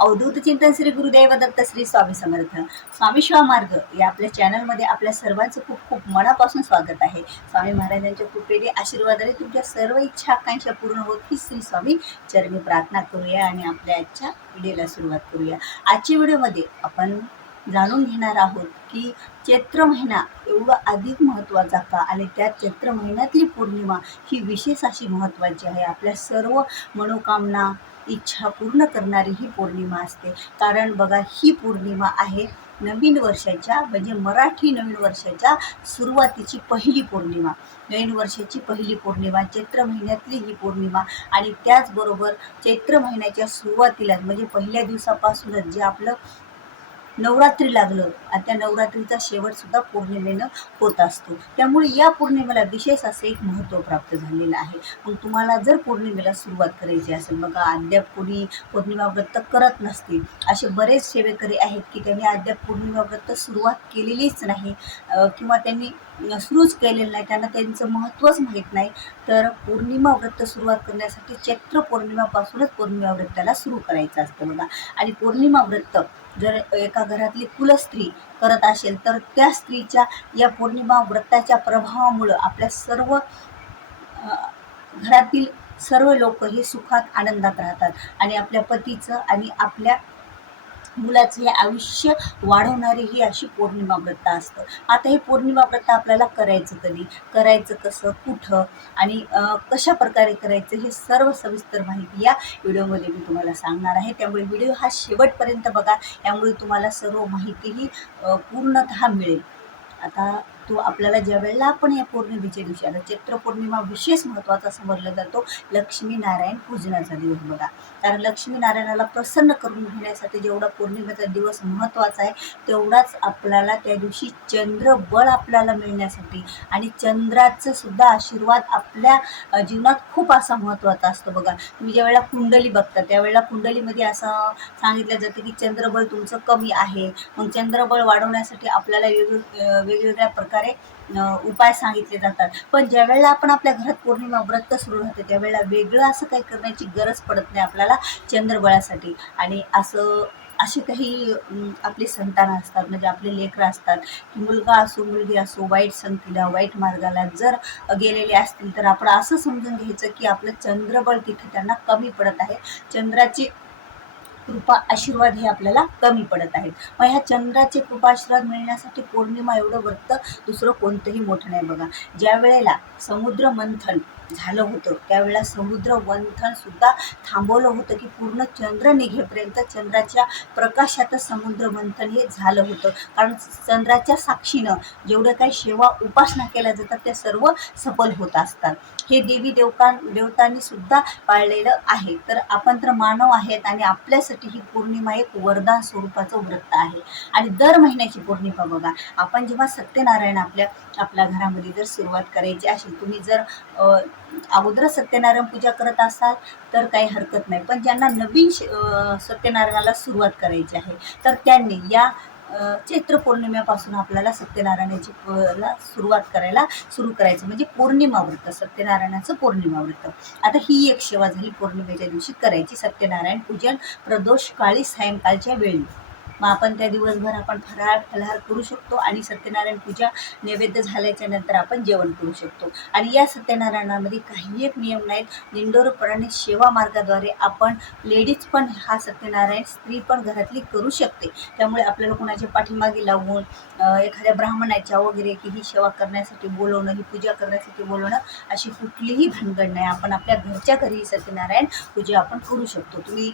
अवधूत चिंतन श्री गुरुदेव दत्त श्री स्वामी समर्थ स्वामी शिवा मार्ग या आपल्या चॅनलमध्ये आपल्या सर्वांचं खूप खूप मनापासून स्वागत आहे। स्वामी महाराजांच्या कृपेने आशीर्वादाने तुमच्या सर्व इच्छा आकांक्षा पूर्ण होत ही श्री स्वामी चरणी प्रार्थना करूया आणि आपल्या आजच्या व्हिडिओला सुरुवात करूया। आजच्या व्हिडिओमध्ये आपण जाणून घेणार आहोत की चैत्र महिना एवढा अधिक महत्त्वाचा का आणि त्या चैत्र महिन्यातली पौर्णिमा ही विशेष अशी महत्त्वाची आहे। आपल्या सर्व मनोकामना इच्छा पूर्ण करणारी ही पौर्णिमा असते। कारण बघा, ही पौर्णिमा आहे नवीन वर्षाच्या म्हणजे मराठी नवीन वर्षाच्या सुरुवातीची पहिली पौर्णिमा, नवीन वर्षाची पहिली पौर्णिमा चैत्र महिन्यातली ही पौर्णिमा। आणि त्याचबरोबर चैत्र महिन्याच्या सुरुवातीला म्हणजे पहिल्या दिवसापासूनच जे आपलं नवरात्री लागलं आणि त्या नवरात्रीचा शेवट सुद्धा पौर्णिमेनं होत असतो। त्यामुळे या पौर्णिमेला विशेष असं एक महत्त्व प्राप्त झालेलं आहे। मग तुम्हाला जर पौर्णिमेला सुरुवात करायची असेल, बघा अद्याप कोणी पौर्णिमा व्रत करत नसतील, असे बरेच सेवेकरी आहेत की त्यांनी अद्याप पौर्णिमा व्रत सुरुवात केलेलीच नाही किंवा त्यांनी सुरूच केलेलं नाही, त्यांना त्यांचं महत्त्वच माहीत नाही। तर पौर्णिमा व्रत सुरुवात करण्यासाठी चैत्र पौर्णिमापासूनच पौर्णिमा व्रताला सुरू करायचं असतं बघा। आणि पौर्णिमा व्रत जर एका घरातली कुलस्त्री करत असेल तर त्या स्त्रीच्या या पौर्णिमा व्रताच्या प्रभावामुळं आपल्या सर्व घरातील सर्व लोक हे सुखात आनंदात राहतात आणि आपल्या पतीचं आणि आपल्या मुलाचं हे आयुष्य वाढवणारी ही अशी पौर्णिमा व्रत असतं। आता हे पौर्णिमा व्रत आपल्याला करायचं कधी, करायचं कसं, कुठं आणि कशा प्रकारे करायचं हे सर्व सविस्तर माहिती या व्हिडिओमध्ये मी तुम्हाला सांगणार आहे। त्यामुळे व्हिडिओ हा शेवटपर्यंत बघा, यामुळे तुम्हाला सर्व माहिती ही पूर्णतः मिळेल। आता आपल्याला ज्या वेळेला आपण या पौर्णिमेच्या दिवशी, आता चैत्र पौर्णिमा विशेष महत्त्वाचा समजला जातो लक्ष्मीनारायण पूजनाचा दिवस बघा। कारण लक्ष्मीनारायणाला प्रसन्न करून घेण्यासाठी जेवढा पौर्णिमेचा दिवस महत्त्वाचा आहे, तेवढाच आपल्याला त्या दिवशी चंद्रबळ आपल्याला मिळण्यासाठी आणि चंद्राचं सुद्धा आशीर्वाद आपल्या जीवनात खूप असा महत्त्वाचा असतो बघा। तुम्ही ज्या वेळेला कुंडली बघता त्यावेळेला कुंडलीमध्ये असं सांगितलं जातं की चंद्रबळ तुमचं कमी आहे। मग चंद्रबळ वाढवण्यासाठी आपल्याला वेगवेगळ्या प्रकारे उपाय सांगितले जातात। पण ज्या वेळेला आपण आपल्या घरात पौर्णिमा व्रत सुरू राहते त्यावेळेला वेगळं असं काही करण्याची गरज पडत नाही आपल्याला चंद्रबळासाठी। आणि असे काही आपले संतान असतात म्हणजे आपले लेकरं असतात की मुलगा असो मुलगी असो वाईट संगतीला वाईट मार्गाला जर गेलेले असतील तर आपण असं समजून घ्यायचं की आपलं चंद्रबळ तिथे त्यांना कमी पडत आहे, चंद्राची कृपा आशीर्वाद हे आपल्याला कमी पडत आहेत। मग ह्या चंद्राचे कृपा आशीर्वाद मिळण्यासाठी पौर्णिमा एवढं व्रत दुसरं कोणतंही मोठं नाही बघा। ज्या वेळेला समुद्र मंथन झालं होतं त्यावेळेला समुद्र मंथन सुद्धा थांबवलं होतं की पूर्ण चंद्र निघेपर्यंत चंद्राच्या प्रकाशातच समुद्र मंथन हे झालं होतं। कारण चंद्राच्या साक्षीनं जेवढं काही सेवा उपासना केल्या जातात त्या सर्व सफल होत असतात। हे देवी देवतांनी सुद्धा पाळलेलं आहे। तर आपण तर मानव आहेत आणि आपल्यासाठी ही पौर्णिमा एक वरदान स्वरूपाचं व्रत आहे। आणि दर महिन्याची पौर्णिमा बघा, आपण जेव्हा सत्यनारायण आपल्या घरामध्ये जर सुरुवात करायची असेल, तुम्ही जर अगोदर सत्यनारायण पूजा करत असाल तर काही हरकत नाही, पण ज्यांना नवीन सत्यनारायणाला सुरुवात करायची आहे तर त्यांनी या चैत्र पौर्णिमेपासून आपल्याला सत्यनारायणाची सुरुवात सुरू करायचं म्हणजे पौर्णिमा व्रत, सत्यनारायणाचं पौर्णिमा व्रत। आता ही एक सेवा झाली पौर्णिमेच्या दिवशी करायची सत्यनारायण पूजन प्रदोष काळी सायंकाळच्या वेळी। मग आपण त्या दिवसभर आपण फलाहार करू शकतो आणि सत्यनारायण पूजा नैवेद्य झाल्याच्या नंतर आपण जेवण करू शकतो। आणि या सत्यनारायणामध्ये काही एक नियम नाहीत, दिंडोरपणे सेवा मार्गाद्वारे आपण लेडीज पण हा सत्यनारायण स्त्री पण घरातली करू शकते। त्यामुळे आपल्याला कोणाच्या पाठीमागे लागून एखाद्या ब्राह्मणाच्या वगैरे की ही सेवा करण्यासाठी बोलवणं, ही पूजा करण्यासाठी बोलवणं अशी कुठलीही भानगड नाही। आपण आपल्या घरच्या घरी सत्यनारायण पूजा आपण करू शकतो। तुम्ही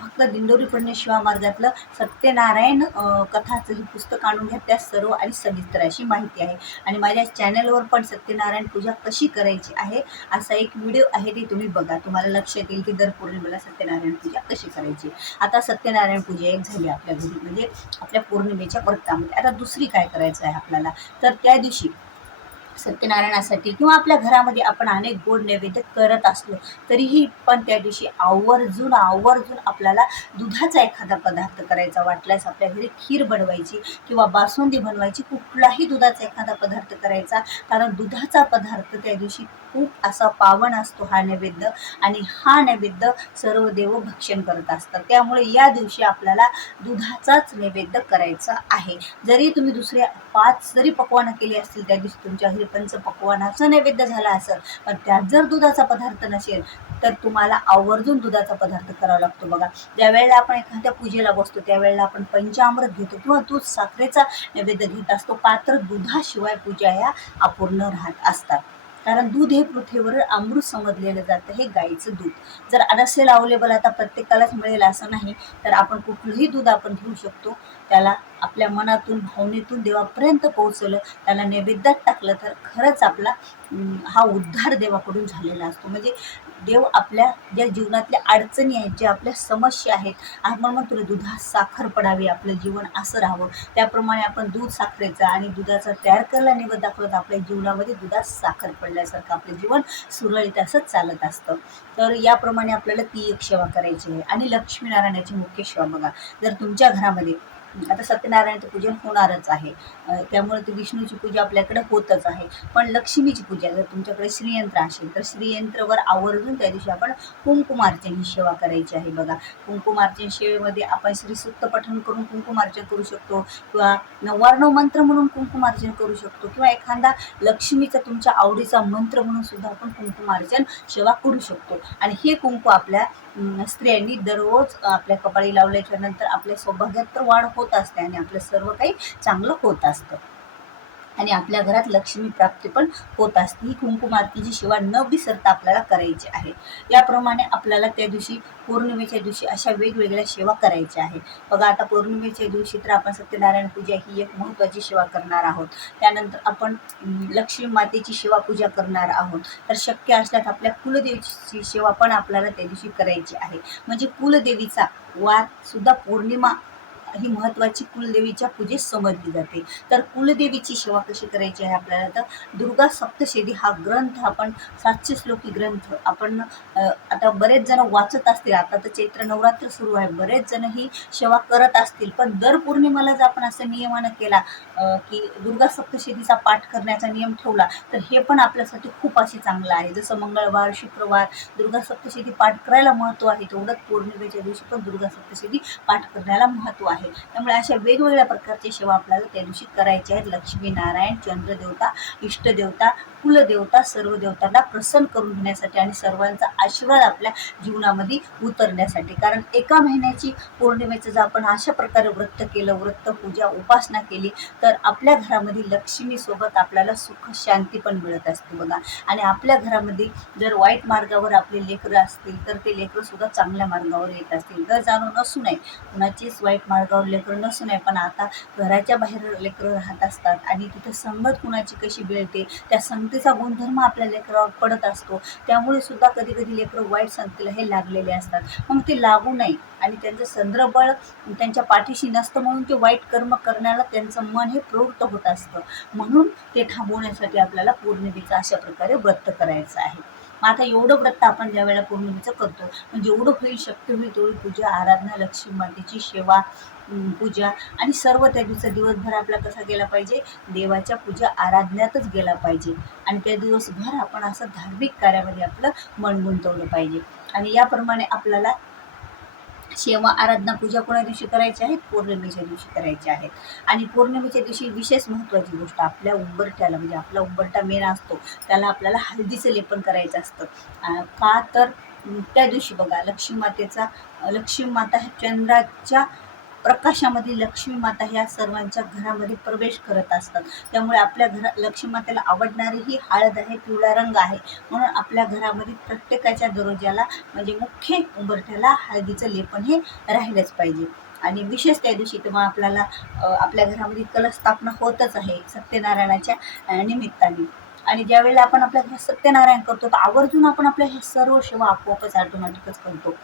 फक्त दिंडोरी पुण्य सेवा मार्गातलं सत्यनारायण कथाचं ही पुस्तक आणून घ्या, त्या सर्व आणि सविस्तर अशी माहिती आहे। आणि माझ्या चॅनलवर पण सत्यनारायण पूजा कशी करायची आहे असा एक व्हिडिओ आहे, ते तुम्ही बघा, तुम्हाला लक्षात येईल की दर पौर्णिमेला सत्यनारायण पूजा कशी करायची। आता सत्यनारायण पूजा एक झाली आपल्या घरी म्हणजे आपल्या पौर्णिमेच्या व्रतामध्ये। आता दुसरी काय करायचं आहे आपल्याला, तर त्या दिवशी सत्यनारायणासाठी किंवा आपल्या घरामध्ये आपण अनेक गोड नैवेद्य करत असलो तरीही पण त्या दिवशी आवर्जून आवर्जून आपल्याला दुधाचा एखादा पदार्थ करायचा, वाटल्यास आपल्या घरी खीर बनवायची किंवा बासुंदी बनवायची, कुठलाही दुधाचा एखादा पदार्थ करायचा. कारण दुधाचा पदार्थ त्या दिवशी खूप असा पावन असतो हा नैवेद्य, आणि हा नैवेद्य सर्व देव भक्षण करत असतात. त्यामुळे या दिवशी आपल्याला दुधाचाच नैवेद्य करायचा आहे. जरी तुम्ही दुसऱ्या 5 जरी पक्वानं केली असतील त्या दिवशी, तुमच्या घरी पंचपक्वान्नाचा नैवेद्य झाला असेल, पण त्यात जर दुधाचा पदार्थ नसेल तर तुम्हाला आवर्जून दुधाचा पदार्थ करावा लागतो. बघा, ज्यावेळेला आपण एखाद्या पूजेला बसतो त्यावेळेला आपण पंचामृत घेतो किंवा दूध साखरेचा नैवेद्य घेत असतो का, तर दुधाशिवाय पूजा ह्या अपूर्ण राहत असतात. कारण दूध हे पृथ्वीवर अमृत समजलेलं जातं, हे गाईचं दूध. जर नसेल अवेलेबल, आता प्रत्येकालाच मिळेल असं नाही, तर आपण कुठलंही दूध आपण घेऊ शकतो. त्याला आपल्या मनातून भावनेतून देवापर्यंत पोहोचवलं, त्याला नैवेद्यात टाकलं, तर खरंच आपला हा उद्धार देवाकडून झालेला असतो. म्हणजे देव आपल्या ज्या जीवनातल्या अडचणी आहेत, ज्या आपल्या समस्या आहेत, आपण म्हणतो ना दुधात साखर पडावी आपलं जीवन असं राहावं, त्याप्रमाणे आपण दूध साखरेचा आणि दुधाचा तयार केलेला नैवेद्य दाखवलं तर आपल्या जीवनामध्ये दुधात साखर पडल्यासारखं आपलं जीवन सुरळीत असंच चालत असतं. तर याप्रमाणे आपल्याला ती एक सेवा करायची आहे. आणि लक्ष्मीनारायणाची मुख्य सेवा बघा, जर तुमच्या घरामध्ये आता सत्यनारायणाचं पूजन होणारच आहे, त्यामुळे ती विष्णूची पूजा आपल्याकडे होतच आहे, पण लक्ष्मीची पूजा जर तुमच्याकडे श्रीयंत्र असेल तर श्रीयंत्रवर आवर्जून त्या दिवशी आपण कुंकुमार्चन ही सेवा करायची आहे. बघा, कुंकुमार्चन सेवेमध्ये आपण श्रीसूक्त पठण करून कुंकुमार्चन करू शकतो, किंवा 99 मंत्र म्हणून कुंकुमार्चन करू शकतो, किंवा एखादा लक्ष्मीचा तुमच्या आवडीचा मंत्र म्हणून सुद्धा आपण कुंकुमार्चन सेवा करू शकतो. आणि हे कुंकू आपल्या स्त्रियांनी दररोज आपल्या कपाळी लावल्याच्या नंतर आपल्या सौभाग्यात तर वाढ होत असते आणि आपलं सर्व काही चांगलं होत असतं, आणि आपल्या घरात लक्ष्मी प्राप्ती पण होत असते. ही कुंकुम आरतीची सेवा न विसरता आपल्याला करायची आहे. याप्रमाणे आपल्याला त्या दिवशी पौर्णिमेच्या दिवशी अशा वेगवेगळ्या सेवा करायच्या आहेत. बघा, आता पौर्णिमेच्या दिवशी तर आपण सत्यनारायण पूजा ही एक महत्त्वाची सेवा करणार आहोत. त्यानंतर आपण लक्ष्मी मातेची सेवा पूजा करणार आहोत. तर शक्य असल्यास आपल्या कुलदेवीची सेवा पण आपल्याला त्या दिवशी करायची आहे. म्हणजे कुलदेवीचा वार सुद्धा पौर्णिमा ही महत्त्वाची कुलदेवीच्या पूजेत समजली जाते. तर कुलदेवीची सेवा कशी करायची आहे आपल्याला, तर दुर्गा सप्तशती हा ग्रंथ आपण 700 श्लोकी ग्रंथ आपण आता बरेच जण वाचत असतील. आता तर चैत्र नवरात्र सुरू आहे, बरेच जण ही सेवा करत असतील, पण दर पौर्णिमेला जर आपण असं नियमानं केला की दुर्गा सप्तशतीचा पाठ करण्याचा नियम ठेवला, तर हे पण आपल्यासाठी खूप असे चांगलं आहे. जसं मंगळवार, शुक्रवार दुर्गा सप्तशती पाठ करायला महत्त्व आहे, तेवढंच पौर्णिमेच्या दिवशी पण दुर्गा सप्तशती पाठ करण्याला महत्त्व आहे. त्यामुळे अशा वेगवेगळ्या प्रकारच्या सेवा आपल्याला त्या दिवशी करायच्या आहेत. लक्ष्मीनारायण, चंद्रदेवता, इष्टदेवता, कुलदेवता, सर्व देवतांना प्रसन्न करून घेण्यासाठी आणि सर्वांचा आशीर्वाद आपल्या जीवनामध्ये उतरण्यासाठी. कारण एका महिन्याची पौर्णिमेचं जर आपण अशा प्रकारे व्रत केलं, व्रत पूजा उपासना केली, तर आपल्या घरामध्ये लक्ष्मीसोबत आपल्याला सुख शांती पण मिळत असते. बघा, आणि आपल्या घरामध्ये जर वाईट मार्गावर आपले लेकरं असतील तर ते लेकरं सुद्धा चांगल्या मार्गावर येत असतील. जर जाणून नसू नये, कुणाचीच वाईट मार्गावर लेकरं नसू नये, पण आता घराच्या बाहेर लेकरं राहत असतात आणि तिथं संगत कुणाची कशी मिळते, त्या संगतीचा गुणधर्म आपल्या लेकरावर पडत असतो. त्यामुळे सुद्धा कधी कधी लेकरं वाईट संगतीला हे लागलेले असतात. मग ते लागू नये, आणि त्यांचं संद्रबळ त्यांच्या पाठीशी नसतं म्हणून ते वाईट कर्म करण्याला त्यांचं मन हे प्रवृत्त होत असतं. म्हणून ते थांबवण्यासाठी आपल्याला पौर्णिमेचं अशा प्रकारे व्रत करायचं आहे. मग आता एवढं व्रत आपण ज्या वेळेला पौर्णिमेचं करतो, म्हणजे एवढं होईल, शक्य होईल तेवढी पूजा आराधना, लक्ष्मी मातेची सेवा, पूजा, आणि सर्व त्या दिवसभर आपला कसा गेला पाहिजे, देवाच्या पूजा आराधण्यातच गेला पाहिजे. आणि त्या दिवसभर आपण असं धार्मिक कार्यामध्ये आपलं मन गुंतवलं पाहिजे. आणि याप्रमाणे आपल्याला सेवा, आराधना, पूजा कोणा दिवशी करायची आहेत, पौर्णिमेच्या दिवशी करायची आहेत. आणि पौर्णिमेच्या दिवशी विशेष महत्त्वाची गोष्ट, आपल्या उंबरठ्याला, म्हणजे आपला उंबरठा मेन असतो त्याला आपल्याला हळदीचं लेपन करायचं असतं. का तर त्या दिवशी बघा, लक्ष्मी माता ह्या चंद्राच्या प्रकाशामध्ये लक्ष्मी माता ह्या सर्वांच्या घरामध्ये प्रवेश करत असतात. त्यामुळे आपल्या लक्ष्मी मातेला आवडणारी ही हळद आहे, पिवळा रंग आहे, म्हणून आपल्या घरामध्ये प्रत्येकाच्या दरवाजाला म्हणजे मुख्य उंबरठ्याला हळदीचं लेपन हे राहिलंच पाहिजे. आणि विशेष त्या दिवशी तेव्हा आपल्याला आपल्या घरामध्ये कलश स्थापना होतच आहे सत्यनारायणाच्या निमित्ताने. आणि ज्यावेळेला आपण आपल्या घरात सत्यनारायण करतो तर आवर्जून आपण आपल्या ह्या सर्व सेवा आपोआपच ऑटोमॅटिकच करतो.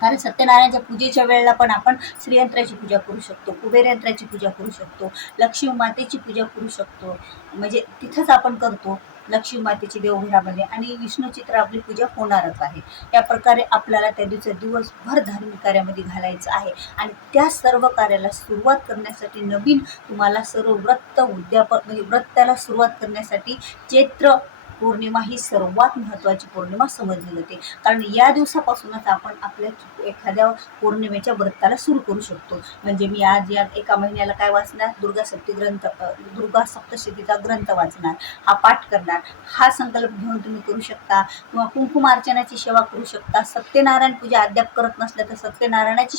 कारण सत्यनारायणच्या पूजेच्या वेळेला पण आपण श्रीयंत्राची पूजा करू शकतो, कुबेर यंत्राची पूजा करू शकतो, लक्ष्मी मातेची पूजा करू शकतो. म्हणजे तिथंच आपण करतो लक्ष्मी मातेची देवघरामध्ये, आणि विष्णूची तर आपली पूजा होणारच आहे. या प्रकारे आपल्याला त्या दिवसभर धार्मिक कार्यामध्ये घालायचं आहे. आणि त्या सर्व कार्याला सुरुवात करण्यासाठी नवीन तुम्हाला सर्व व्रत उद्यापन म्हणजे व्रताला सुरुवात करण्यासाठी चैत्र पौर्णिमा ही सर्वात महत्त्वाची पौर्णिमा समजली जाते. कारण या दिवसापासूनच आपण आपल्या एखाद्या पौर्णिमेच्या व्रताला सुरू करू शकतो. म्हणजे मी आज या एका महिन्याला काय वाचणार, दुर्गा सप्तशतीचा ग्रंथ वाचणार, हा पाठ करणार, हा संकल्प घेऊन तुम्ही करू शकता. किंवा कुंकुमार्चनाची सेवा करू शकता. सत्यनारायण पूजा अद्याप करत नसल्या तर सत्यनारायणाची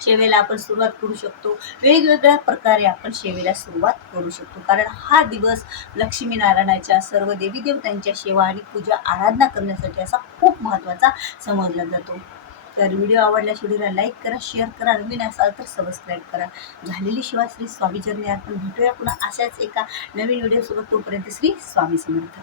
सेवेला आपण सुरुवात करू शकतो. वेगवेगळ्या प्रकारे आपण सेवेला सुरुवात करू शकतो. कारण हा दिवस लक्ष्मीनारायणाच्या सर्व देवी देवतांच्या सेवा आणि पूजा आराधना करण्यासाठी असा खूप महत्त्वाचा समजला जातो. तर व्हिडिओ आवडल्यास व्हिडिओला लाईक करा, शेअर करा, नवीन असाल तर सबस्क्राईब करा. झालेली सेवा श्री स्वामी चरणी अर्पण. भेटूया पुन्हा अशाच एका नवीन व्हिडिओसोबत. तोपर्यंत श्री स्वामी समर्थ.